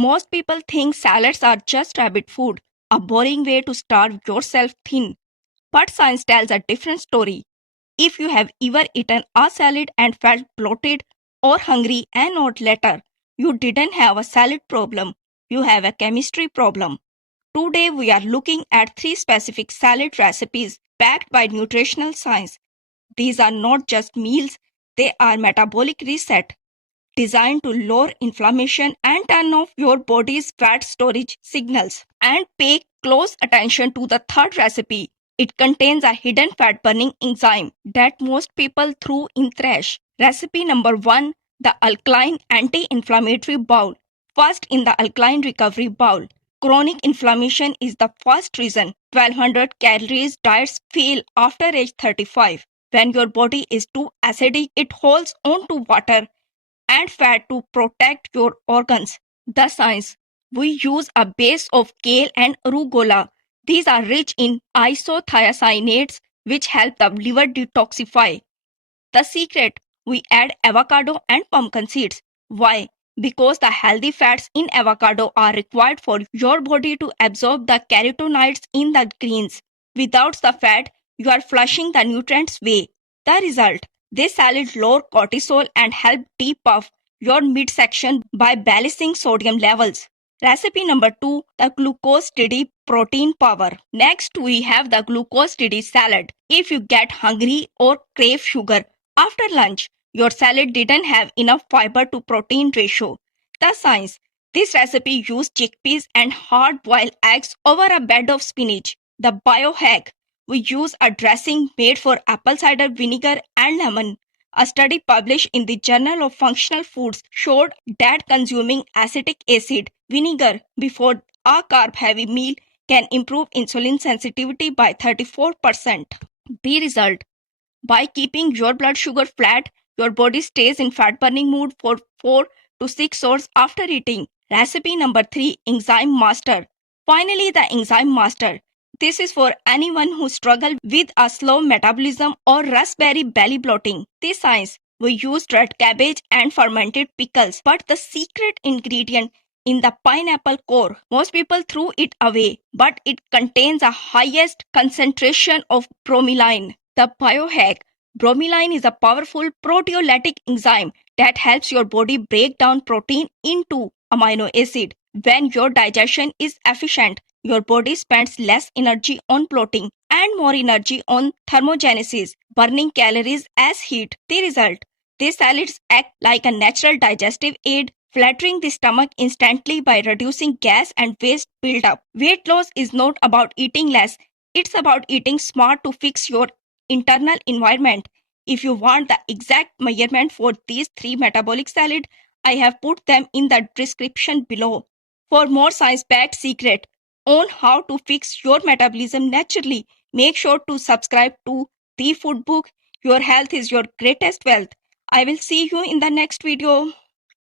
Most people think salads are just rabbit food, a boring way to starve yourself thin. But science tells a different story. If you have ever eaten a salad and felt bloated or hungry an hour later, you didn't have a salad problem. You have a chemistry problem. Today we are looking at 3 specific salad recipes backed by nutritional science. These are not just meals, they are metabolic reset designed to lower inflammation and turn off your body's fat storage signals. And pay close attention to the third recipe. It contains a hidden fat burning enzyme that most people throw in trash. Recipe number 1, the alkaline anti-inflammatory bowl. First in the alkaline recovery bowl. Chronic inflammation is the first reason 1200 calories diets fail after age 35. When your body is too acidic, it holds on to water and fat to protect your organs. The science. We use a base of kale and arugula. These are rich in isothiocyanates which help the liver detoxify. The secret. We add avocado and pumpkin seeds. Why? Because the healthy fats in avocado are required for your body to absorb the carotenoids in the greens. Without the fat, you are flushing the nutrients away. The result. This salad lower cortisol and help depuff your midsection by balancing sodium levels. Recipe number 2, the glucose-steady protein power. Next, we have the glucose-steady salad. If you get hungry or crave sugar after lunch, your salad didn't have enough fiber to protein ratio. The science. This recipe uses chickpeas and hard-boiled eggs over a bed of spinach. The biohack. We use a dressing made for apple cider vinegar and lemon. A study published in the Journal of Functional Foods showed that consuming acetic acid vinegar before a carb-heavy meal can improve insulin sensitivity by 34%. The result. By keeping your blood sugar flat, your body stays in fat-burning mood for 4 to 6 hours after eating. Recipe number 3, Enzyme Master. Finally, the Enzyme Master. This is for anyone who struggles with a slow metabolism or raspberry belly bloating. This science. We use red cabbage and fermented pickles, but the secret ingredient in the pineapple core. Most people throw it away, but it contains the highest concentration of bromelain. The biohack. Bromelain is a powerful proteolytic enzyme that helps your body break down protein into amino acid. When your digestion is efficient, your body spends less energy on bloating and more energy on thermogenesis, burning calories as heat. The result. These salads act like a natural digestive aid, flattering the stomach instantly by reducing gas and waste buildup. Weight loss is not about eating less, it's about eating smart to fix your internal environment. If you want the exact measurement for these 3 metabolic salads, I have put them in the description below. For more science-backed secret on how to fix your metabolism naturally, make sure to subscribe to The Food Book. Your health is your greatest wealth. I will see you in the next video.